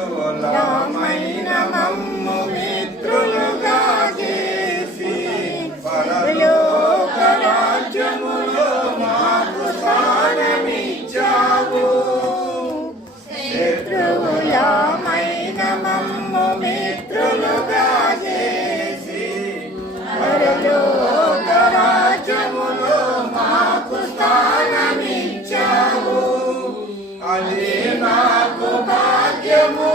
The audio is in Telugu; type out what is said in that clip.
శత్రువులమైన మమ్ము మిత్రులుగా చేసి పరలోక రాజ్యములో మాకు స్థానమిచ్చావు. శత్రువులమైన మమ్ము మిత్రులుగా చేసి పరలోక రాజ్యములో మాకు స్థానమిచ్చావు. అదే నాకు భాగ్యము.